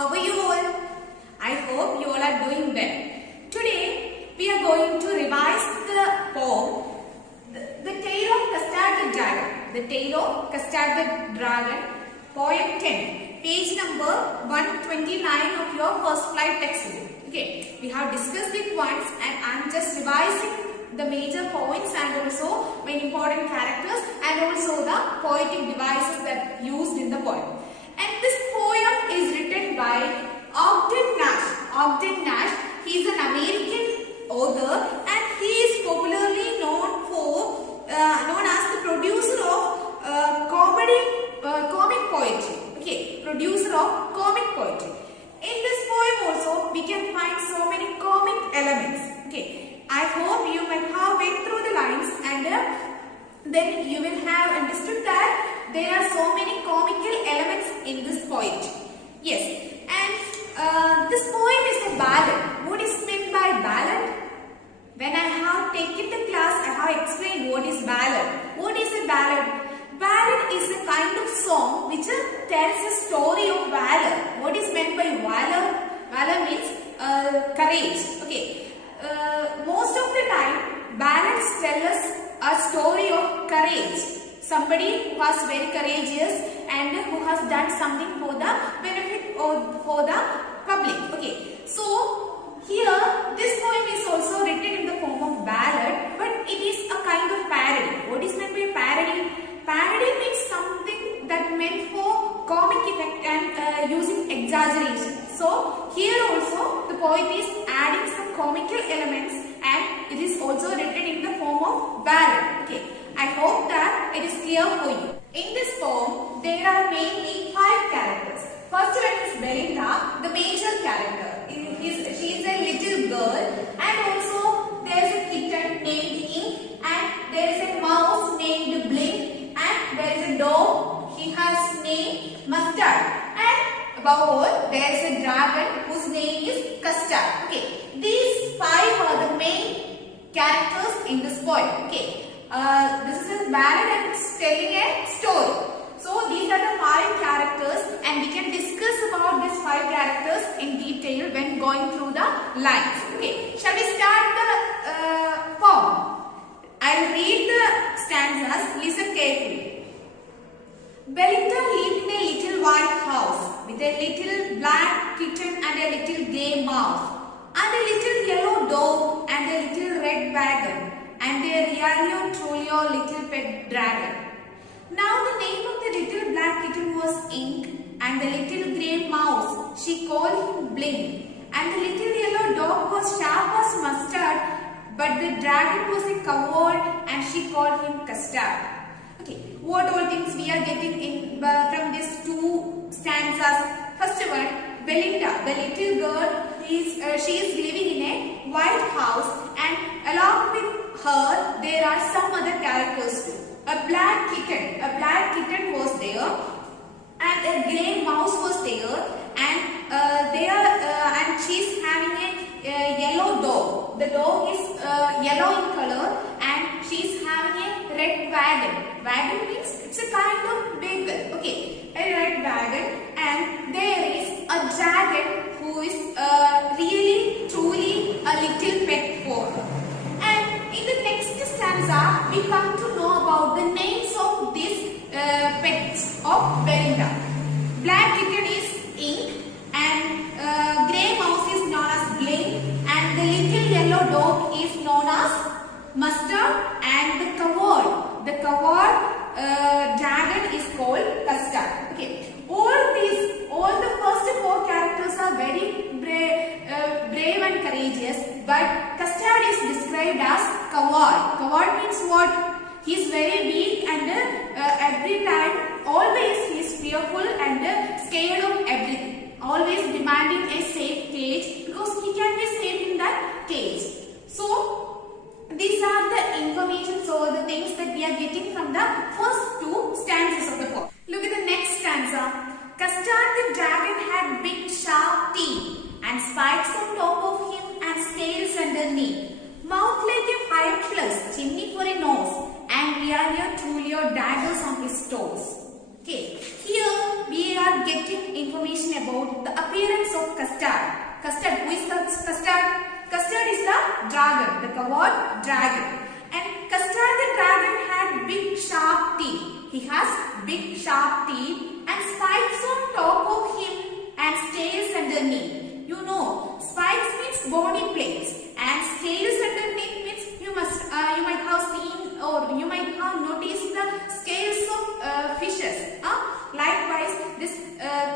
How are you all? I hope you all are doing well. Today we are going to revise the poem The Tale of Custard the Dragon. The Tale of Custard the Dragon, poem 10, page number 129 of your first flight textbook. Okay, we have discussed it once and I am just revising the major points and also main important characters and also the poetic devices that used in the poem. And this poem is written by Ogden Nash. Ogden Nash, he is an American author and he is popularly known as the producer of comic poetry. Okay, producer of comic poetry. In this poem also we can find so many comic elements. Okay. I hope you might have went through the lines and then you will have understood that there are so many comical elements in this poetry. Yes, and this poem is a ballad. What is meant by ballad? When I have taken the class, I have explained what is ballad. What is a ballad? Ballad is a kind of song which tells a story of valor. What is meant by valor? Valor means courage. Okay. Most of the time, ballads tell us a story of courage. Somebody who was very courageous and who has done something for the benefit or for the public. Okay. So, here this poem is also written in the form of ballad, but it is a kind of parody. What is meant by parody? Parody means something that meant for comic effect and using exaggeration. So, here also the poet is adding some comical elements and it is also written in the form of ballad. Okay, I hope that it is clear for you. In this poem, there are mainly 5 characters. First one is Belinda, the major character. She is a little girl and also there is a kitten named Ink and there is a mouse named Blink and there is a dog, he has name Mustard and above all there is a dragon whose name is Custard. Okay, these 5 are the main characters in this poem. Okay, this is a ballad and it's telling a story. So these are the 5 characters and we can discuss about these 5 characters in detail when going through the lines. Okay, shall we start the poem? I will read the stanzas, listen carefully. Belinda lived in a little white house with a little black kitten and a little grey mouse and a little yellow dog and a little red wagon and a really truly little pet dragon. Now the name of the little black kitten was Ink and the little grey mouse, she called him Blink and the little yellow dog was sharp as mustard but the dragon was a coward and she called him Custard. Okay, what all things we are getting in from these 2 stanzas. First one, Belinda, the little girl, she is living in a white house and along with her there are some other characters too. A black kitten was there and a grey mouse was there and she is having a yellow dog. The dog is yellow in color and she is having a red wagon. Wagon means it's a kind of vehicle. Okay, a red wagon and there is a dragon who is really truly a little pet for her. And in the next stanza we come to know about the names of these pets of Belinda. Black kitten is Ink and grey mouse is known as Blink and the little yellow dog is known as Mustard and the coward dragon is called Custard. Okay, all the first 4 characters are very brave and courageous, but Custard is described as coward. Coward means what? He is very weak and every time always he is fearful and scared of everything. Always demanding a safe cage because he can be safe in that cage. So these are the information, so the things that we are getting from the first 2 stanzas of the poem. Look at the next stanza. Custard the dragon had big sharp teeth and spikes on top of him and scales underneath. Mouth like a fireplace, chimney for a nose and really truly daggers on his toes. Okay, here we are getting information about the appearance god dragon. And Custard the dragon had big sharp teeth. He has big sharp teeth and spikes on top of him and scales underneath. You know, spikes means bony plates and scales underneath means you might have seen or you might have noticed the scales of fishes. Likewise, this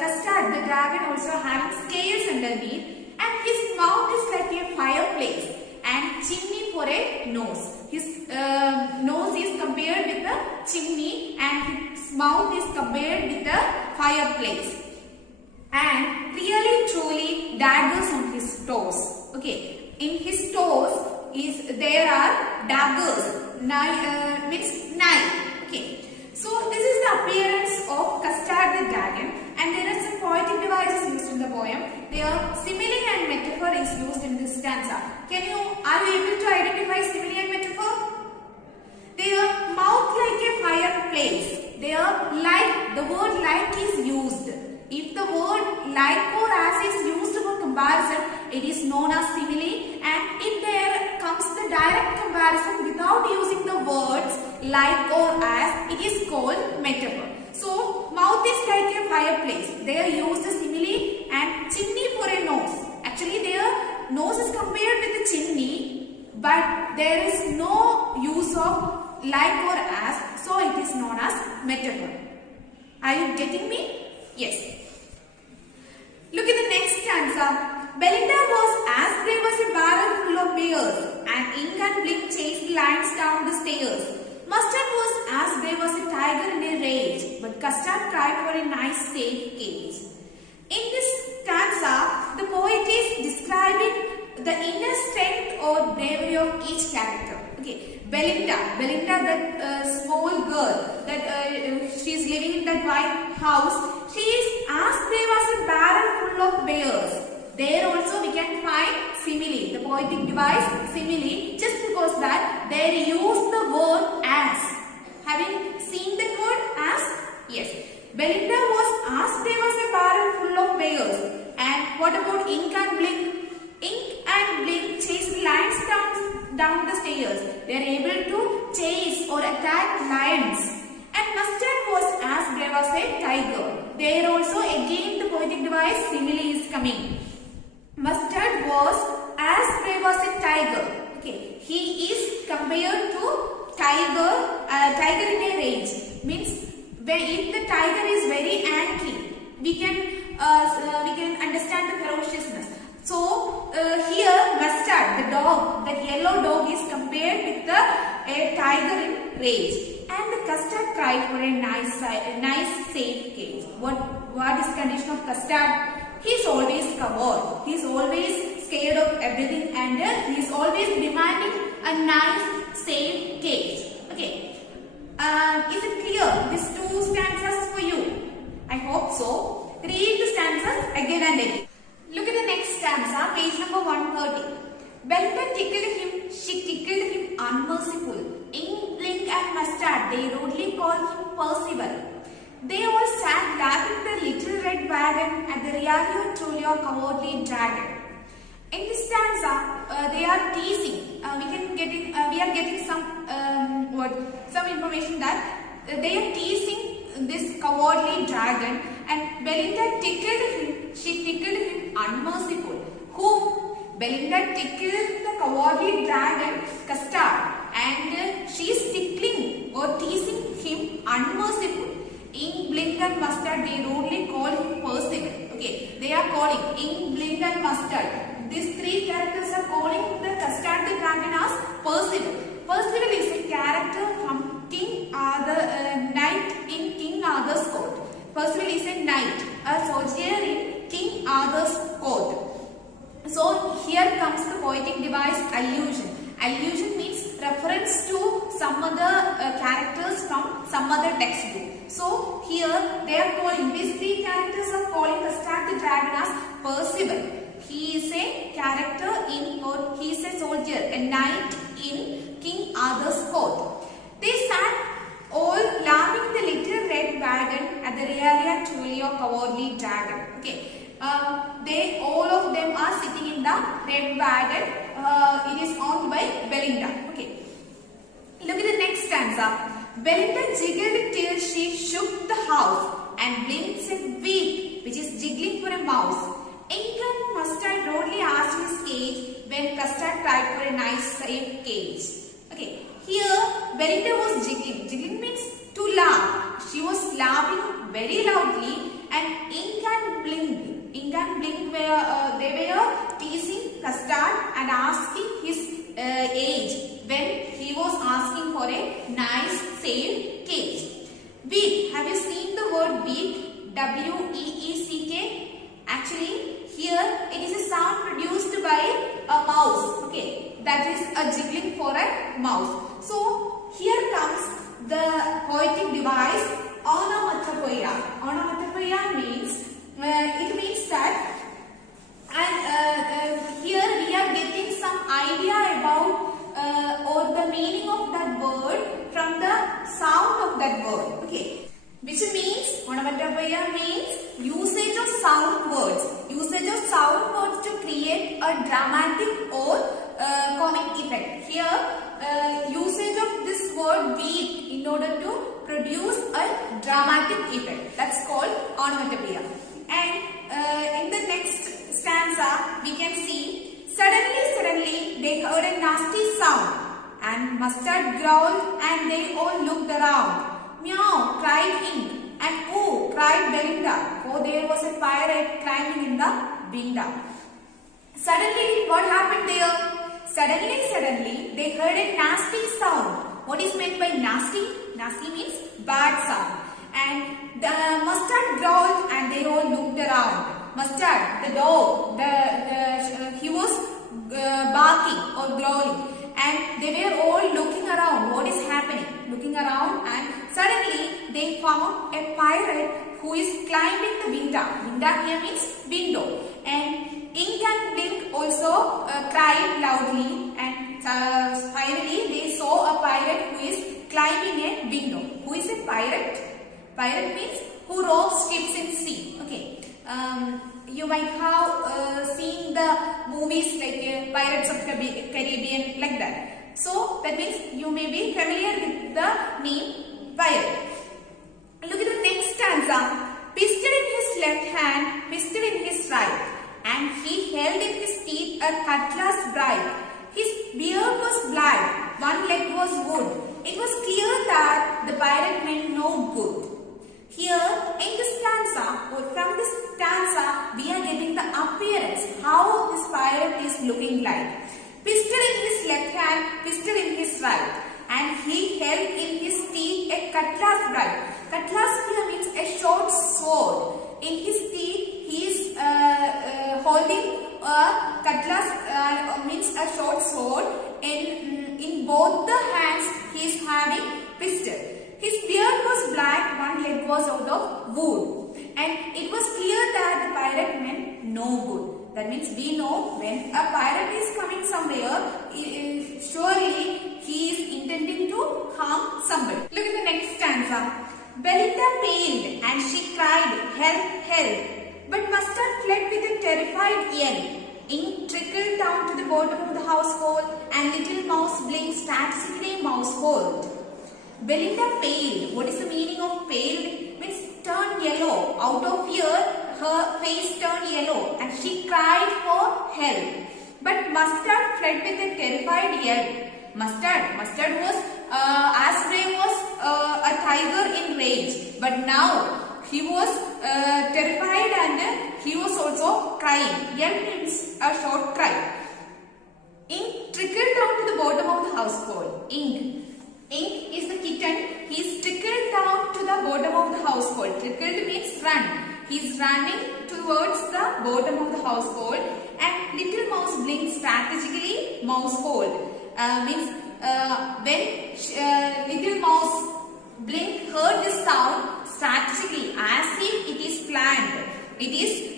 Custard the dragon also having scales underneath, and his mouth is like a fireplace and chimney for a nose. His nose is compared with the chimney and his mouth is compared with the fireplace. And really truly daggers on his toes. Okay, in his toes there are daggers, means knife. Okay, so this is the appearance of Custard the dragon, and there are some poetic devices used in the poem. Their simile and metaphor is used in this stanza. Are you able to identify simile and metaphor? Their mouth like a fireplace. The word like is used. If the word like or as is used for comparison, it is known as simile, and if there comes the direct comparison without using the words like or as, it is called metaphor. So, mouth is like a fireplace. They are used as simile, and chimney for a nose. Actually, their nose is compared with the chimney, but there is no use of like or as, so it is known as metaphor. Are you getting me? Yes. Look at the next stanza. Belinda was as brave as a barrel full of bears, and ink and blink chased lines down the stairs. Mustard was as brave as a tiger in a rage, but Custard cried for a nice safe cage. In this stanza, the poet is describing the inner strength or bravery of each character. Okay, Belinda, that small girl, that she is living in that white house, she is as brave as a barrel full of bears. There also we can find simile, the poetic device simile, just because that they use the word as. Have you seen the word as? Yes. Belinda was as brave as a barrel full of bears. And what about ink and blink? Ink and blink chase lions down the stairs. They are able to chase or attack lions. And Mustard was as brave as a tiger. There also again the poetic device simile is coming. Mustard was as brave as a tiger. Okay, he is compared to tiger in a rage. Means if the tiger is very angry, we can understand the ferociousness. So here Mustard, the dog, that yellow dog, is compared with a tiger in rage. And the Custard cried for a nice safe cage. What is condition of Custard? He is always covered. He is always scared of everything, and he is always demanding a nice safe cage. Okay. Is it clear? These two stanzas for you. I hope so. Read the stanzas again and again. Look at the next stanza, page number 130. Belinda tickled him, she tickled him unmerciful. Ink, blink and Mustard, they rudely called him Percival. They all sat lapping the little red wagon at the really or truly or cowardly dragon. In this stanza, they are teasing. We are getting some information that they are teasing this cowardly dragon, and Belinda tickled him. She tickled him unmerciful. Whom? Belinda tickled the cowardly dragon Custard, and she is tickling or teasing him unmerciful. Ink, blink and Mustard, they rudely call him Percival. Okay, they are calling Ink, blink and Mustard. These three characters are calling the Custard the dragon as Percival. Percival is a character from knight in King Arthur's court. Percival is a knight, a soldier in King Arthur's court. So here comes the poetic device allusion. Allusion means reference to some other characters from some other textbook. So here they are calling, these three characters are calling Custard the dragon as Percival. He is a character or he is a soldier, a knight in King Arthur's court. They sat all laughing the little red wagon at the really and truly or cowardly dragon. Okay. All of them are sitting in the red wagon it is owned by Belinda. Okay. Look at the next stanza. Belinda jiggled till she shook the house, and Blink said "Weep," which is jiggling for a mouse. Ink and Mustard rudely asked his age when Custard cried for a nice safe cage. Okay, here Belinda was jiggling. Jiggling means to laugh. She was laughing very loudly, and Ink and Blink were teasing Custard and asking his age when he was asking for a nice safe cage. Week. Have you seen the word week? W-E-E-C-K. Actually, here it is a sound produced by a mouse. Okay, that is a jiggling for a mouse. So here comes the poetic device onomatopoeia. Onomatopoeia means it means that, and here we are getting some idea about or the meaning of that word from the sound of that word. Okay, which means onomatopoeia means usage of sound words. Usage of sound words to create a dramatic or comic effect. Here, usage of this word "weep" in order to produce a dramatic effect. That's called onomatopoeia. And in the next stanza, we can see, Suddenly, they heard a nasty sound, and Mustard growled, and they all looked around. Meow, cried Ink, and ooh, cried Belinda, for there was a pirate climbing in the window. Suddenly, what happened there? Suddenly, they heard a nasty sound. What is meant by nasty? Nasty means bad sound. And the Mustard growled, and they all looked around. Mustard, the dog, he was barking or growling, and they were all looking around. What is happening? Looking around, and suddenly they found a pirate who is climbing the window. Window here means window. And Ink and Blink also cried loudly, and finally they saw a pirate who is climbing a window. Who is a pirate? Pirate means who rows ships in sea. Okay. You might have seen the movies like Pirates of Caribbean, like that. So that means you may be familiar with the name pirate. Look at the next stanza. Pistol in his left hand, pistol in his right, and he held in his teeth a cutlass bright. His beard was black, one leg was wood. It was clear that the pirate meant no good. Here in this stanza, or from this stanza, we are getting the appearance, how this pirate is looking like. Pistol in his left hand, pistol in his right, and he held in his teeth a cutlass bright. Cutlass here means a short sword. In his teeth, he is holding a cutlass, means a short sword. In both the hands, he is having pistol. His beard was black, one leg was out of wood. And it was clear that the pirate meant no good. That means we know when a pirate is coming somewhere, surely he is intending to harm somebody. Look at the next stanza. Belinda paled and she cried, help, help. But Mustard fled with a terrified yell. Ink trickled down to the bottom of the househole, and Little Mouse blinked statically mousehole. Belinda paled. What is the meaning of paled? Means turned yellow. Out of fear, her face turned yellow, and she cried for help. But Mustard fled with a terrified yell. Mustard was as brave as a tiger in rage, but now he was terrified and he was also crying. Yell means a short cry. Ink trickled down to the bottom of the househole. Ink is the kitten. He is trickled down to the bottom of the househole. Trickled means run. He is running towards the bottom of the househole, and Little Mouse blinked strategically mousehole. Means when Little Mouse Blink heard this sound strategically, as if it is planned. It is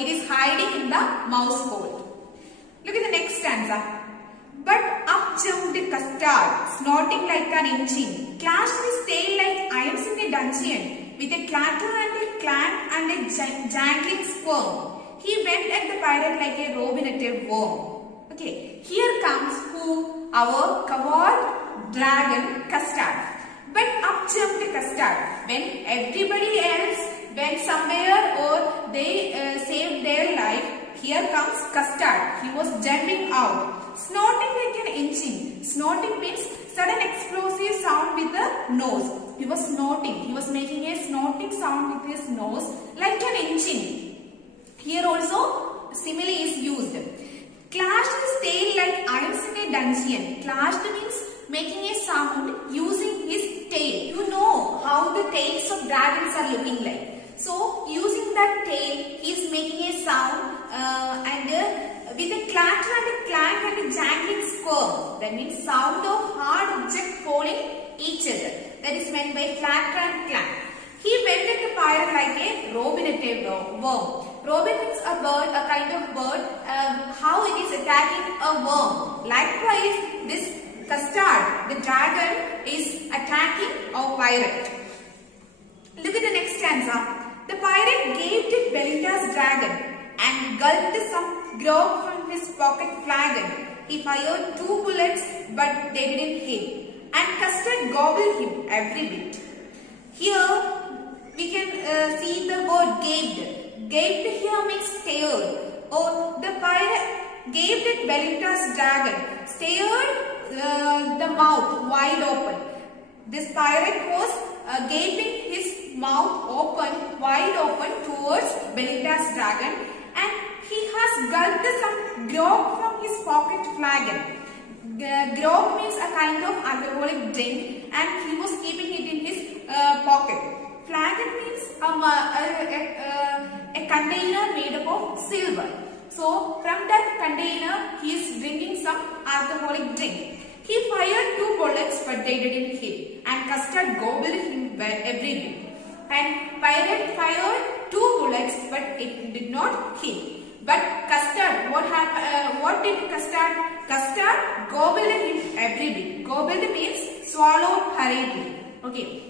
It is hiding in the mouse hole. Look at the next stanza. But up jumped Custard, snorting like an engine, clashed his tail like irons in a dungeon, with a clatter and a clank and a jangling squirm. He went at the pirate like a robin at a worm. Okay, here comes who? Our coward dragon Custard. But up jumped Custard when everybody else went somewhere or they saved their life. Here comes Custard. He was jumping out, snorting like an engine. Snorting means sudden explosive sound with the nose. He was snorting. He was making a snorting sound with his nose like an engine. Here also simile is used. Clashed his tail like irons in a dungeon. Clashed means making a sound using his tail. You know how the tails of dragons are looking like. So using that tail, he is making a sound with a clatter and a clank and a jangling squirm. That means sound of hard object falling each other. That is meant by clatter and clank. He bended the pirate like a robin at a worm. Robin is a bird, a kind of bird, how it is attacking a worm. Likewise, this Custard, the dragon, is attacking a pirate. Look at the next stanza. The pirate gaped at Belinda's dragon and gulped some grog from his pocket flagon. He fired 2 bullets, but they didn't hit. And Custard gobbled him every bit. Here we can see the word gaped. Gaped here means stared. Or the pirate gaped at Belinda's dragon, stared the mouth wide open. This pirate was gaping his mouth wide open towards Belinda's dragon, and he has gulped some grog from his pocket flagon. Grog means a kind of alcoholic drink, and he was keeping it in his pocket. Flagon means a container made up of silver. So from that container he is drinking some alcoholic drink. He fired 2 bullets, but they didn't hit, and Custard gobbled him every bit. And pirate fired 2 bullets, but it did not hit. But Custard, what did Custard? Custard gobbled him every bit. Gobbled means swallowed hurriedly. Okay.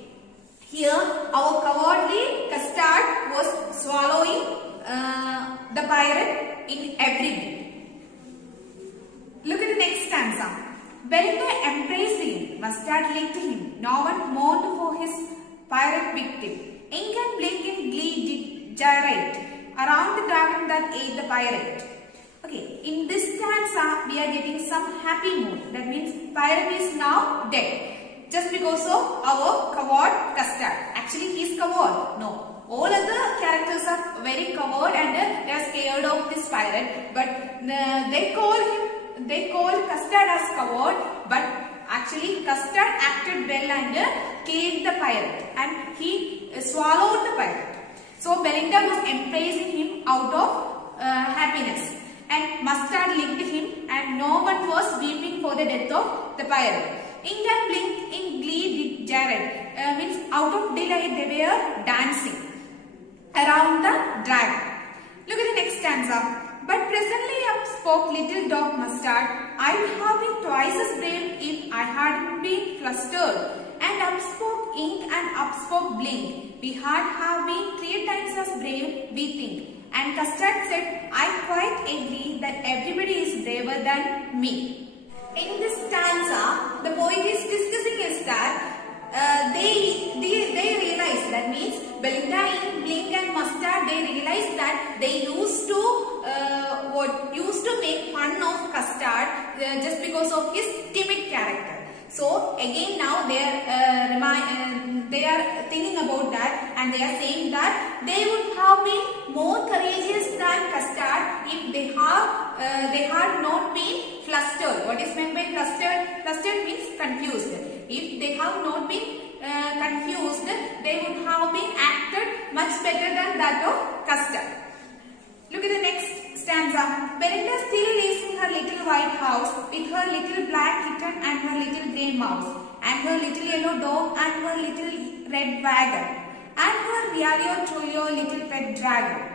Here our cowardly Custard was swallowing the pirate in every bit. Look at the next stanza. Belinda embraced him, Mustard licked him. No one mourned for his pirate victim. Ink and blink in glee did gyrate around the dragon that ate the pirate. Okay, in this stanza we are getting some happy mood. That means pirate is now dead. Just because of our coward Custard. Actually he is coward. No. All other characters are very coward and they are scared of this pirate. But they call Custard as coward. But actually Custard acted well and killed the pirate. And he swallowed the pirate. So Belinda was embracing him out of happiness. And Mustard licked him, and no one was weeping for the death of the pirate. Ink and blink in glee did gyrate, means out of delight they were dancing around the dragon. Look at the next stanza. But presently up spoke little dog Mustard. I'd have been twice as brave if I hadn't been flustered. And up spoke Ink and up spoke Blink. We had have been 3 times as brave, we think. And Custard said, I quite agree that everybody is braver than me. In this stanza, the poet is discussing is that they realize, that means Belinda, Ink, Blink and Mustard, they realize that they used to make fun of Custard just because of his timid character. So again now they are thinking about that, and they are saying that they would have been more courageous than Custard if they had not been flustered. What is meant by flustered? Flustered means confused. If they have not been confused, they would have been acted much better than that of Custard. Look at the next stanza. Belinda still lives in her little white house with her little black kitten and her little grey mouse, and her little yellow dog and her little red wagon, and her Rialio Trulio little pet dragon.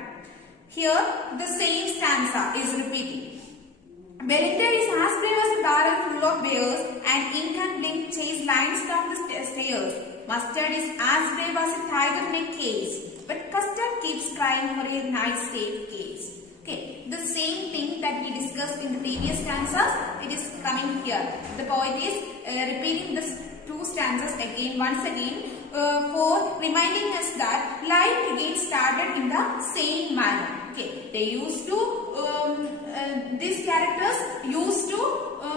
Here the same stanza is repeating. Belinda is as brave as a barrel full of bears, and Ink and Blink chase lions down the stairs. Mustard is as brave as a tiger in a cage, but Custard keeps crying for a nice safe cage. Okay, the the same thing that we discussed in the previous stanzas. It is coming here. The poet is repeating the two stanzas again, once again, for reminding us that life again started in the same manner. Okay, they used to, these characters used to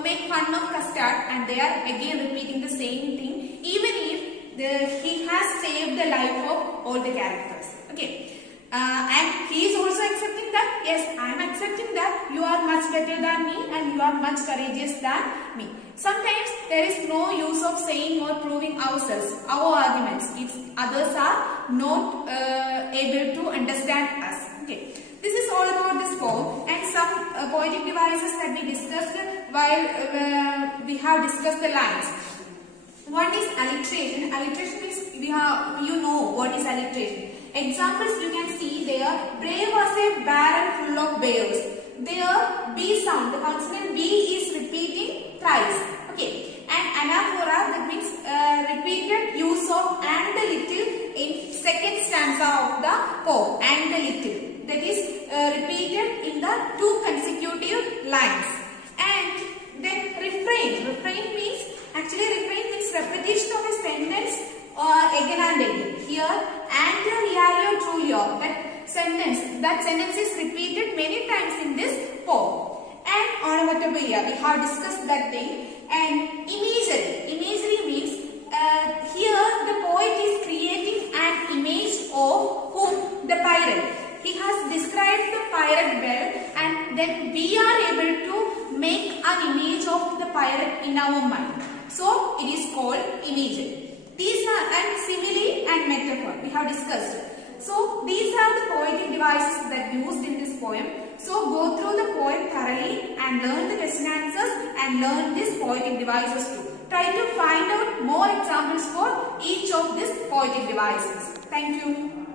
make fun of Custard, and they are again repeating the same thing, even if he has saved the life of all the characters. Okay. And he is also accepting that, yes, I am accepting that you are much better than me and you are much courageous than me. Sometimes there is no use of saying or proving ourselves, our arguments, if others are not able to understand us. Okay. This is all about this poem and some poetic devices that we discussed while we have discussed the lines. One is alliteration. Alliteration means you know what is alliteration. Examples you can see there. Brave was a barren full of bears. There B sound, the consonant B is repeating thrice. Okay. And anaphora, that means repeated use of and the little in second stanza of the poem. And the little. That is repeated in the two consecutive lines. And then refrain. Refrain means repetition of a sentence again and again. Here, ante realio trulio, that sentence is repeated many times in this poem. And onomatopoeia, we have discussed that thing. And imagery. Imagery means here the poet is creating an image of whom? The pirate. He has described the pirate well, and then we are able to make an image of the pirate in our mind. So it is called imagery. These are and simile and metaphor we have discussed. So these are the poetic devices that used in this poem. So go through the poem thoroughly and learn the question answers and learn these poetic devices too. Try to find out more examples for each of these poetic devices. Thank you.